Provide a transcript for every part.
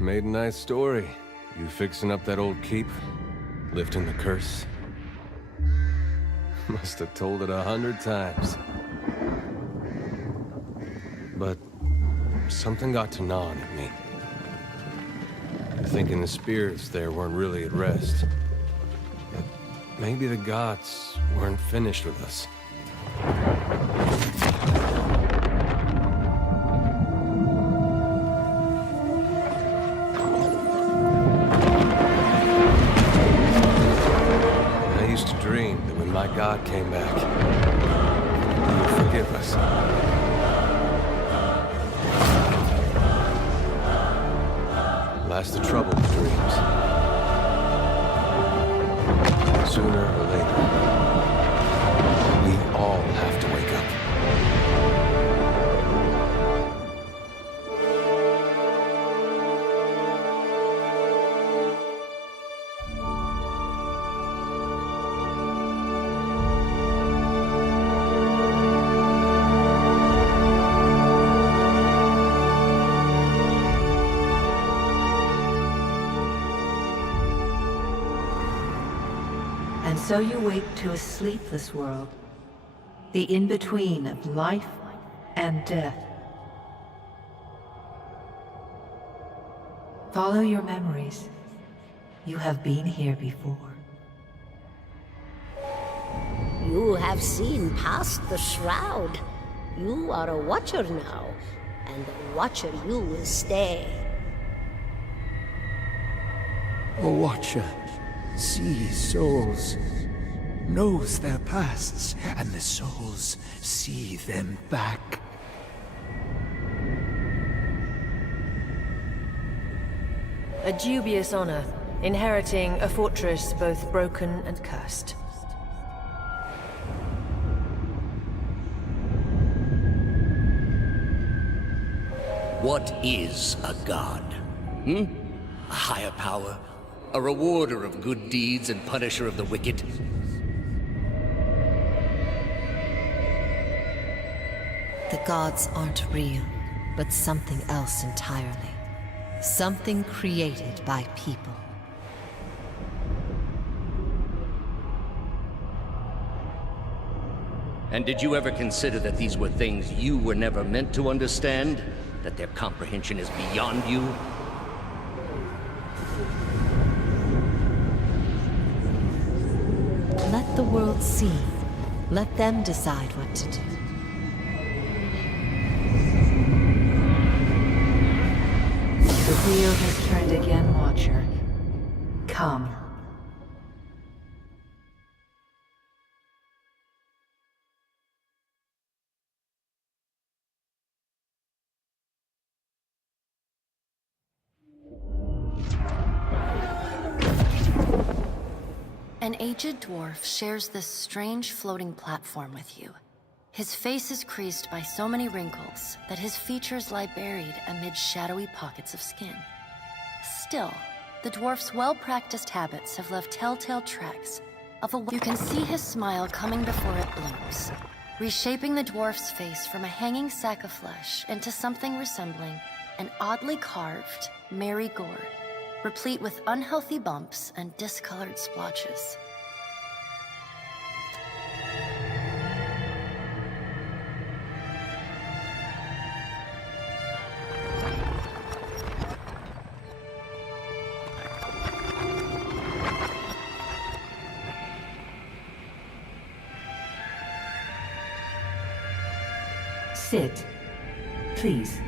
Made a nice story. You fixing up that old keep? Lifting the curse? Must have told it 100 times. But something got to gnawing at me. Thinking the spirits there weren't really at rest. But maybe the gods weren't finished with us. I used to dream that when my God came back, he would forgive us. Last the trouble with dreams. Sooner or later, we all have to wake up. And so you wake to a sleepless world, the in-between of life and death. Follow your memories. You have been here before. You have seen past the shroud. You are a watcher now, and a watcher you will stay. A watcher sees souls, knows their pasts, and the souls see them back. A dubious honor, inheriting a fortress both broken and cursed. What is a god? A higher power? A rewarder of good deeds and punisher of the wicked? The gods aren't real, but something else entirely. Something created by people. And did you ever consider that these were things you were never meant to understand? That their comprehension is beyond you? Let the world see. Let them decide what to do. The wheel has turned again, Watcher. Come. An aged dwarf shares this strange floating platform with you. His face is creased by so many wrinkles that his features lie buried amid shadowy pockets of skin. Still, the dwarf's well-practiced habits have left telltale tracks of a... You can see his smile coming before it blooms, reshaping the dwarf's face from a hanging sack of flesh into something resembling an oddly carved, merry gourd, replete with unhealthy bumps and discolored splotches. Sit, please.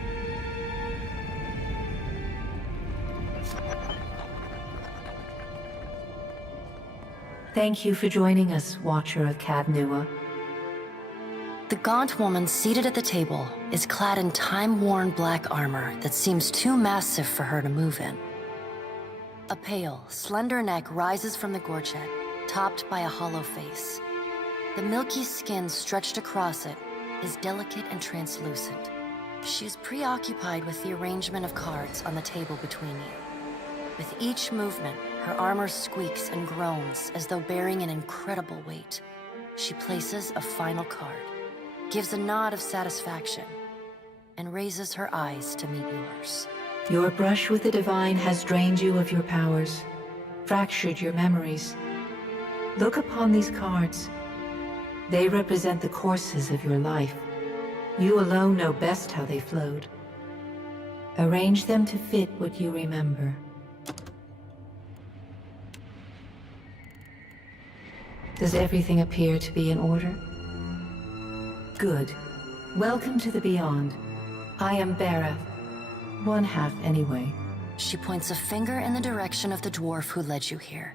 Thank you for joining us, Watcher of Cadnua. The gaunt woman seated at the table is clad in time-worn black armor that seems too massive for her to move in. A pale, slender neck rises from the gorget, topped by a hollow face. The milky skin stretched across it is delicate and translucent. She is preoccupied with the arrangement of cards on the table between you. With each movement, her armor squeaks and groans as though bearing an incredible weight. She places a final card, gives a nod of satisfaction, and raises her eyes to meet yours. Your brush with the divine has drained you of your powers, fractured your memories. Look upon these cards. They represent the courses of your life. You alone know best how they flowed. Arrange them to fit what you remember. Does everything appear to be in order? Good. Welcome to the Beyond. I am Bera. One half, anyway. She points a finger in the direction of the dwarf who led you here.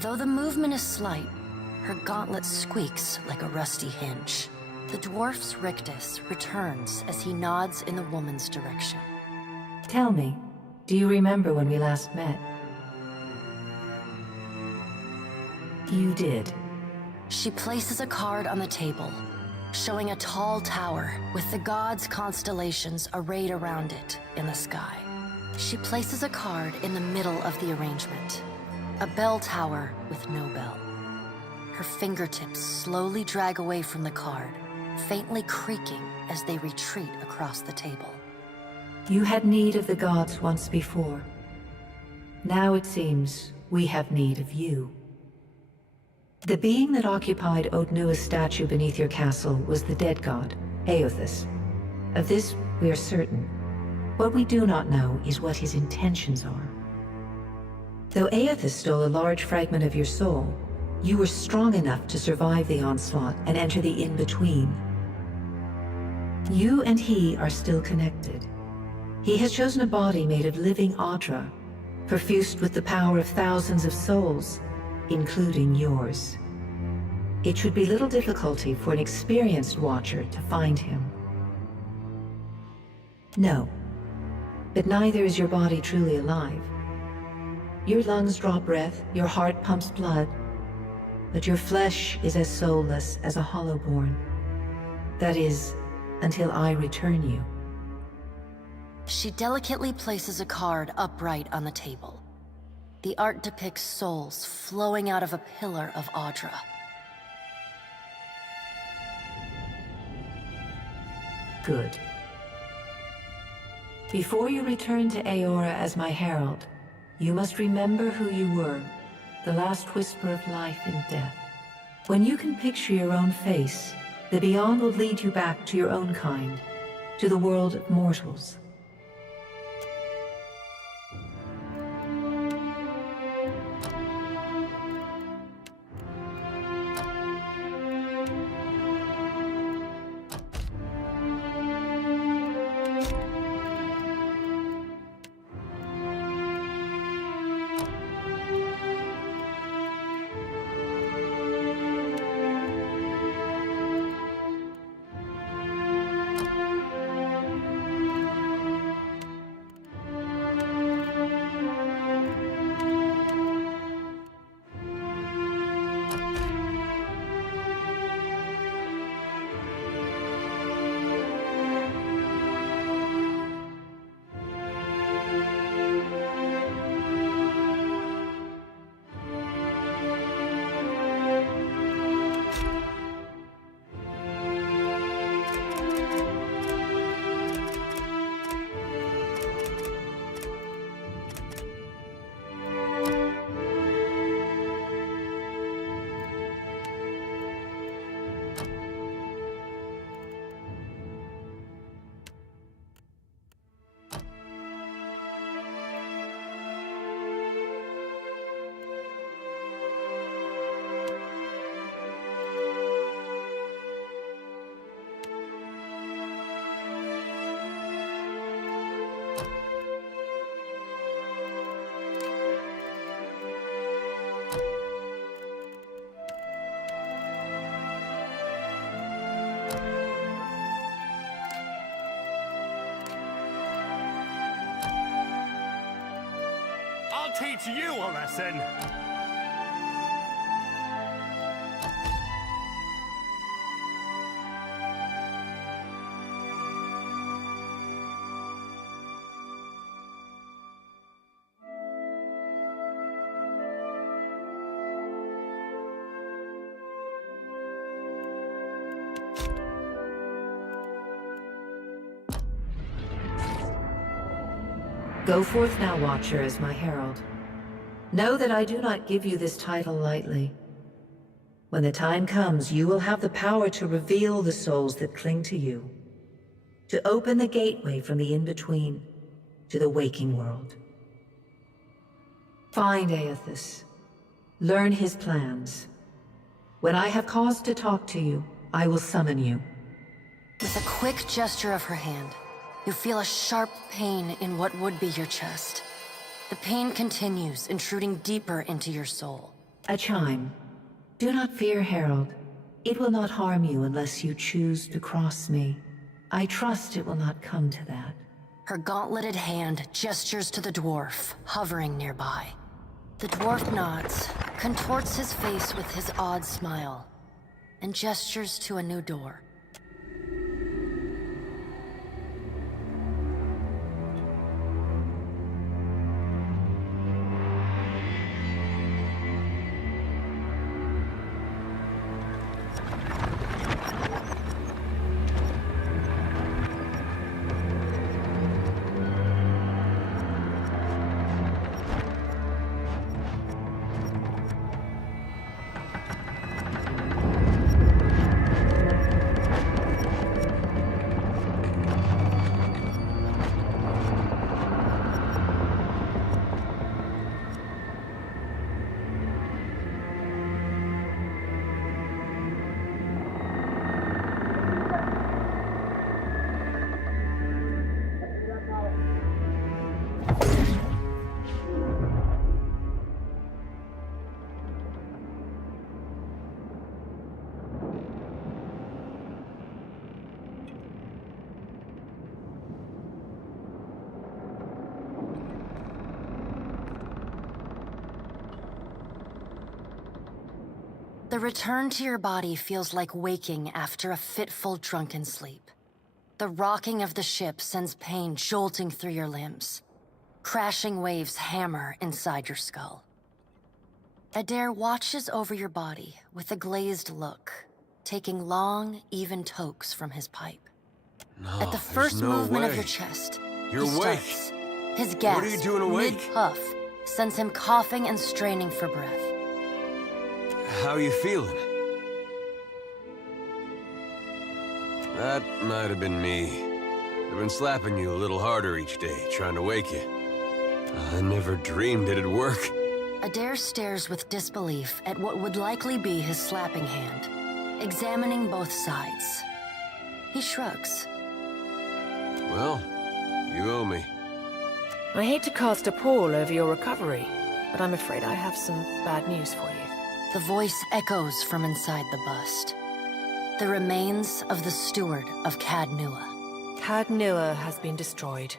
Though the movement is slight, her gauntlet squeaks like a rusty hinge. The dwarf's rictus returns as he nods in the woman's direction. Tell me, do you remember when we last met? You did. She places a card on the table, showing a tall tower with the gods' constellations arrayed around it in the sky. She places a card in the middle of the arrangement, a bell tower with no bell. Her fingertips slowly drag away from the card, faintly creaking as they retreat across the table. You had need of the gods once before. Now it seems we have need of you. The being that occupied Odnua's statue beneath your castle was the dead god, Aothus. Of this we are certain. What we do not know is what his intentions are. Though Aothus stole a large fragment of your soul, you were strong enough to survive the onslaught and enter the in-between. You and he are still connected. He has chosen a body made of living Audra, perfused with the power of thousands of souls, including yours. It should be little difficulty for an experienced watcher to find him. No, but neither is your body truly alive. Your lungs draw breath, your heart pumps blood, but your flesh is as soulless as a hollowborn. That is, until I return you. She delicately places a card upright on the table. The art depicts souls flowing out of a pillar of Audra. Good. Before you return to Aora as my herald, you must remember who you were, the last whisper of life and death. When you can picture your own face, the Beyond will lead you back to your own kind, to the world of mortals. I'll teach you a lesson! Go forth now, Watcher, as my herald. Know that I do not give you this title lightly. When the time comes, you will have the power to reveal the souls that cling to you, to open the gateway from the in-between to the waking world. Find Aethys. Learn his plans. When I have cause to talk to you, I will summon you. With a quick gesture of her hand, you feel a sharp pain in what would be your chest. The pain continues, intruding deeper into your soul. A chime. Do not fear, Herald. It will not harm you unless you choose to cross me. I trust it will not come to that. Her gauntleted hand gestures to the dwarf, hovering nearby. The dwarf nods, contorts his face with his odd smile, and gestures to a new door. The return to your body feels like waking after a fitful drunken sleep. The rocking of the ship sends pain jolting through your limbs. Crashing waves hammer inside your skull. Adair watches over your body with a glazed look, taking long, even tokes from his pipe. No, At the first no movement way. of your chest, You're he awake. starts. His gasp, What are you doing awake? mid-puff, sends him coughing and straining for breath. How are you feeling? That might have been me. I've been slapping you a little harder each day, trying to wake you. I never dreamed it'd work. Adair stares with disbelief at what would likely be his slapping hand, examining both sides. He shrugs. Well, you owe me. I hate to cast a pall over your recovery, but I'm afraid I have some bad news for you. The voice echoes from inside the bust. The remains of the steward of Cad Nua. Cad Nua has been destroyed.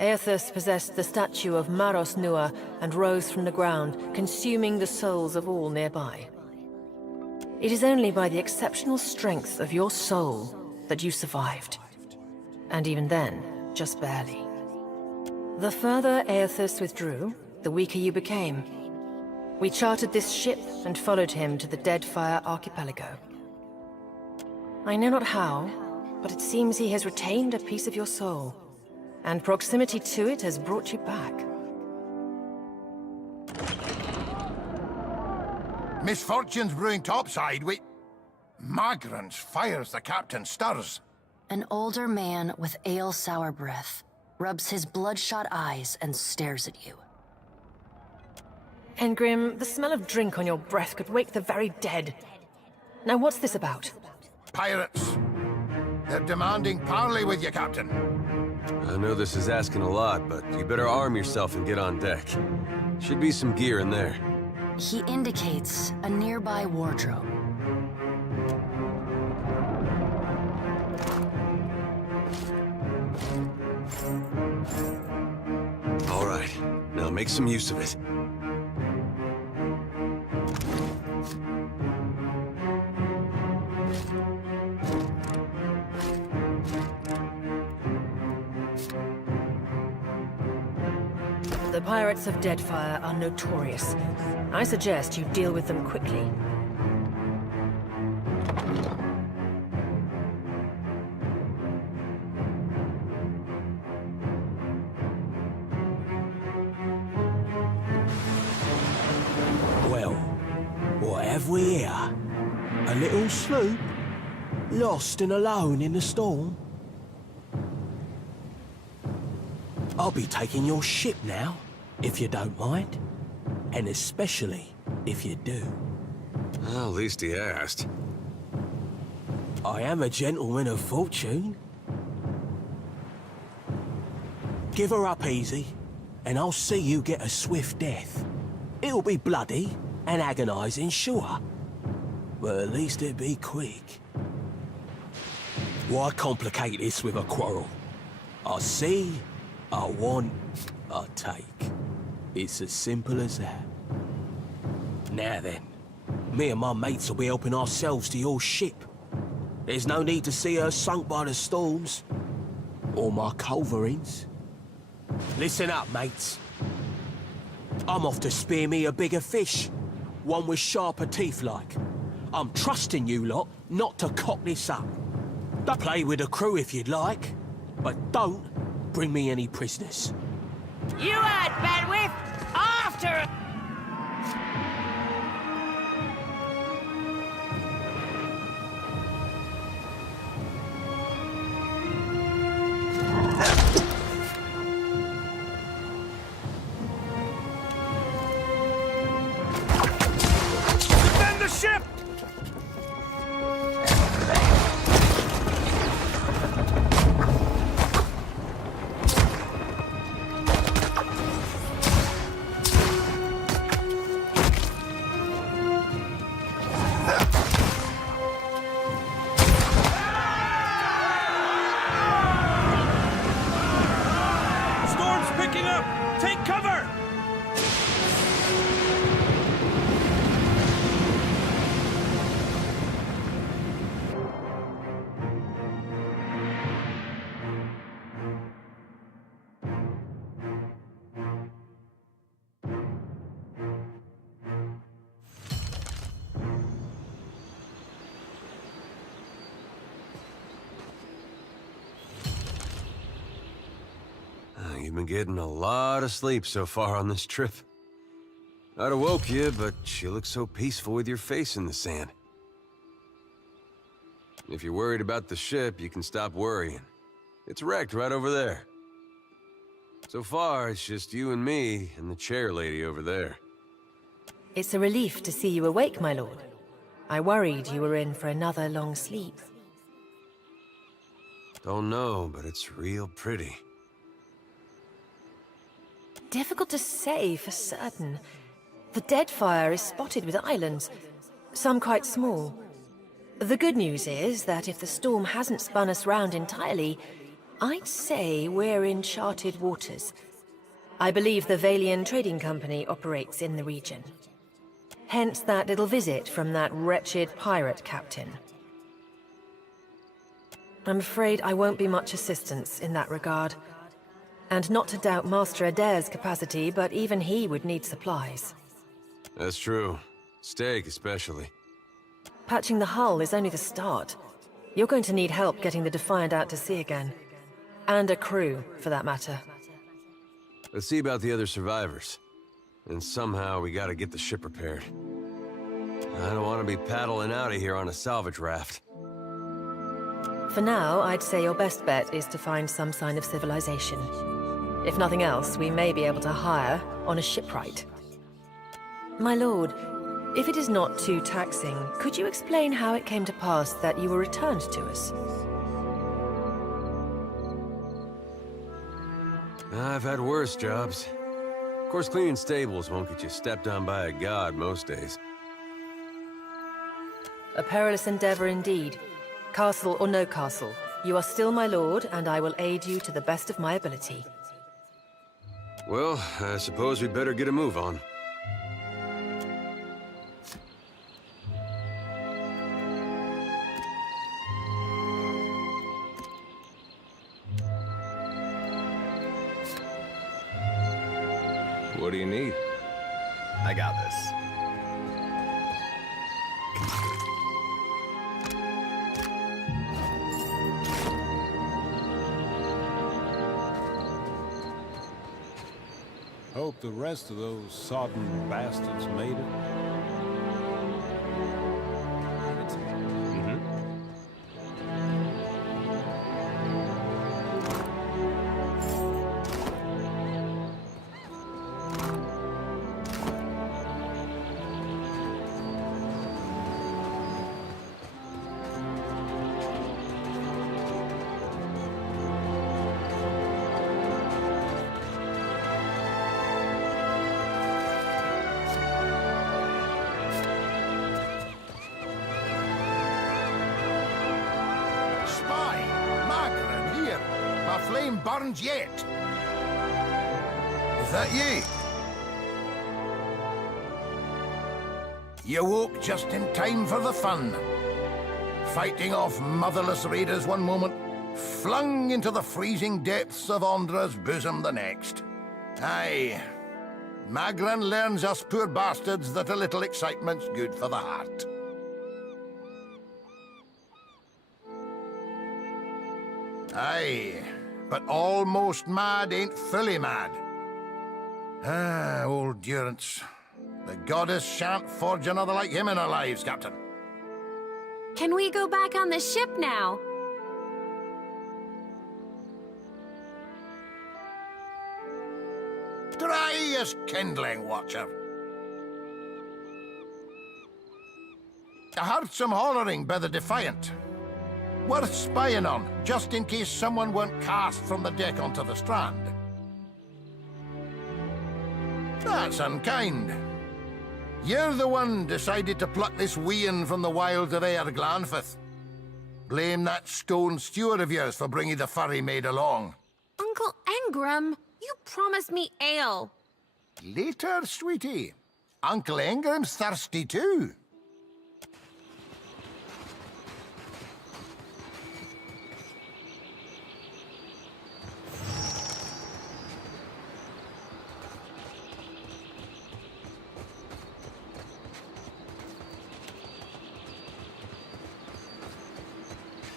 Aethys possessed the statue of Maros Nua and rose from the ground, consuming the souls of all nearby. It is only by the exceptional strength of your soul that you survived. And even then, just barely. The further Aethys withdrew, the weaker you became. We chartered this ship and followed him to the Deadfire archipelago. I know not how, but it seems he has retained a piece of your soul, and proximity to it has brought you back. Misfortunes brewing topside, Magrants fires the captain stirs. An older man with ale-sour breath rubs his bloodshot eyes and stares at you. Engrim, the smell of drink on your breath could wake the very dead. Now what's this about? Pirates. They're demanding parley with you, Captain. I know this is asking a lot, but you better arm yourself and get on deck. Should be some gear in there. He indicates a nearby wardrobe. All right, now make some use of it. The pirates of Deadfire are notorious. I suggest you deal with them quickly. we here? A little sloop? Lost and alone in the storm? I'll be taking your ship now, if you don't mind. And especially if you do. Well, at least he asked. I am a gentleman of fortune. Give her up easy, and I'll see you get a swift death. It'll be bloody and agonizing, sure. But at least it'll be quick. Why complicate this with a quarrel? I see, I want, I take. It's as simple as that. Now then, me and my mates will be helping ourselves to your ship. There's no need to see her sunk by the storms. Or my culverins. Listen up, mates. I'm off to spear me a bigger fish. One with sharper teeth like. I'm trusting you lot not to cock this up. Don't play with the crew if you'd like, but don't bring me any prisoners. You had bandwidth after... Defend the ship! Storm's picking up! Take cover! You've been getting a lot of sleep so far on this trip. I'd have woke you, but you look so peaceful with your face in the sand. If you're worried about the ship, you can stop worrying. It's wrecked right over there. So far, it's just you and me and the chair lady over there. It's a relief to see you awake, my lord. I worried you were in for another long sleep. Don't know, but it's real pretty. Difficult to say for certain. The Deadfire is spotted with islands, some quite small. The good news is that if the storm hasn't spun us round entirely, I'd say we're in charted waters. I believe the Valian Trading Company operates in the region. Hence that little visit from that wretched pirate captain. I'm afraid I won't be much assistance in that regard. And not to doubt Master Adair's capacity, but even he would need supplies. That's true. Steak, especially. Patching the hull is only the start. You're going to need help getting the Defiant out to sea again. And a crew, for that matter. Let's see about the other survivors. And somehow we gotta get the ship repaired. I don't want to be paddling out of here on a salvage raft. For now, I'd say your best bet is to find some sign of civilization. If nothing else, we may be able to hire on a shipwright. My lord, if it is not too taxing, could you explain how it came to pass that you were returned to us? I've had worse jobs. Of course, cleaning stables won't get you stepped on by a god most days. A perilous endeavor indeed. Castle or no castle, you are still my lord, and I will aid you to the best of my ability. Well, I suppose we'd better get a move on. What do you need? I got this. Hope the rest of those sodden bastards made it. burns yet. Is that ye? You woke just in time for the fun. Fighting off motherless raiders one moment, flung into the freezing depths of Ondra's bosom the next. Aye, Magran learns us poor bastards that a little excitement's good for the heart. Aye, but almost mad ain't fully mad. Ah, old Durance. The goddess shan't forge another like him in our lives, Captain. Can we go back on the ship now? Dry as kindling, Watcher. I heard some hollering by the Defiant. Worth spying on, just in case someone weren't cast from the deck onto the strand. That's unkind. You're the one decided to pluck this wean from the wilds of Aer Glanfith. Blame that stone steward of yours for bringing the furry maid along. Uncle Engram, you promised me ale. Later, sweetie. Uncle Engram's thirsty too.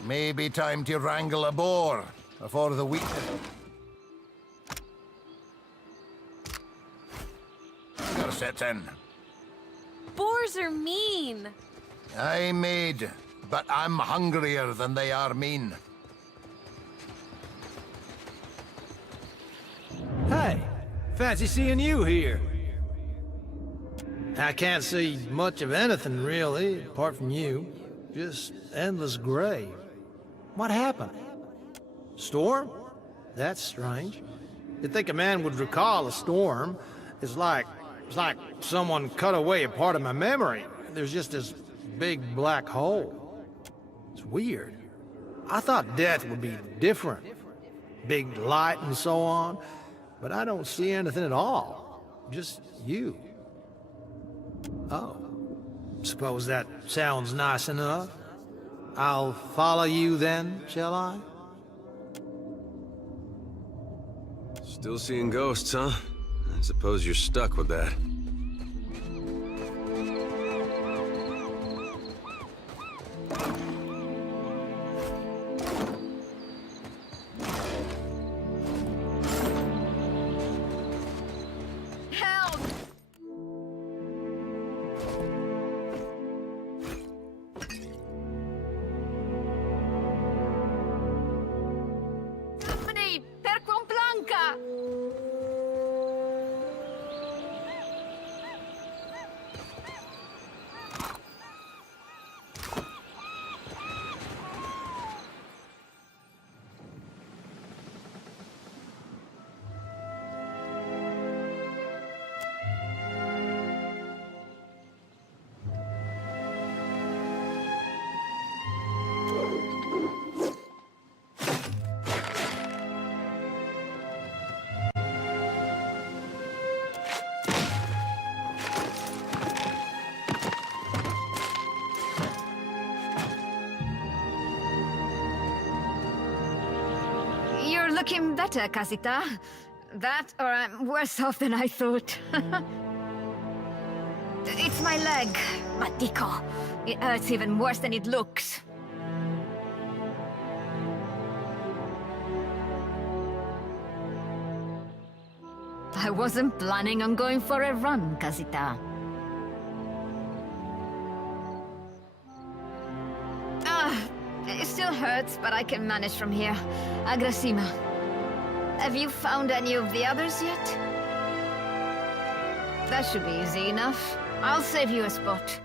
Maybe time to wrangle a boar before the week. Gotta set in. Boars are mean. Aye, maid, but I'm hungrier than they are mean. Hey, fancy seeing you here. I can't see much of anything, really, apart from you. Just endless gray. What happened? Storm? That's strange. You'd think a man would recall a storm. It's like someone cut away a part of my memory. There's just this big black hole. It's weird. I thought death would be different. Big light and so on. But I don't see anything at all. Just you. Oh. Suppose that sounds nice enough. I'll follow you then, shall I? Still seeing ghosts, huh? I suppose you're stuck with that. You're looking better, Casita. That, or I'm worse off than I thought. It's my leg, Matico. It hurts even worse than it looks. I wasn't planning on going for a run, Casita. It still hurts, but I can manage from here. Agrasima. Have you found any of the others yet? That should be easy enough. I'll save you a spot.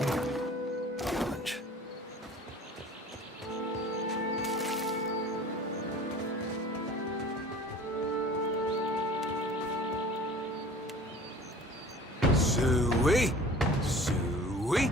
Punch. Suey! Suey!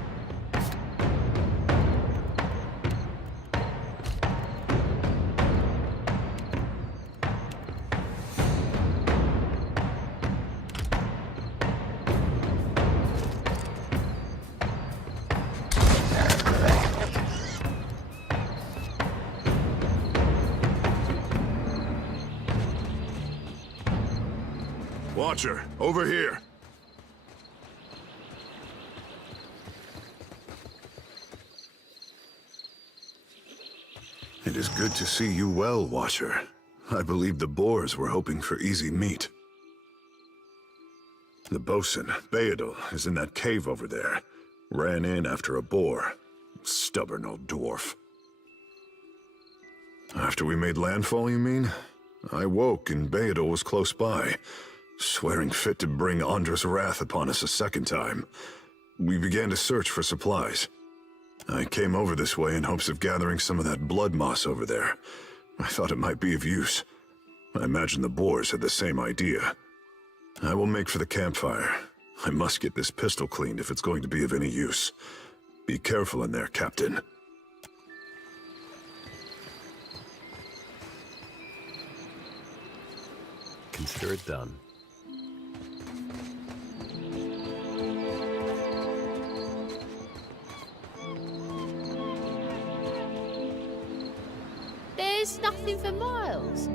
Watcher, over here. It is good to see you well, Watcher. I believe the boars were hoping for easy meat. The bosun, Beadle, is in that cave over there. Ran in after a boar. Stubborn old dwarf. After we made landfall, you mean? I woke and Beadle was close by, swearing fit to bring Andra's wrath upon us a second time. We began to search for supplies. I came over this way in hopes of gathering some of that blood moss over there. I thought it might be of use. I imagine the boars had the same idea. I will make for the campfire. I must get this pistol cleaned if it's going to be of any use. Be careful in there, Captain. Consider it done. There's nothing for miles.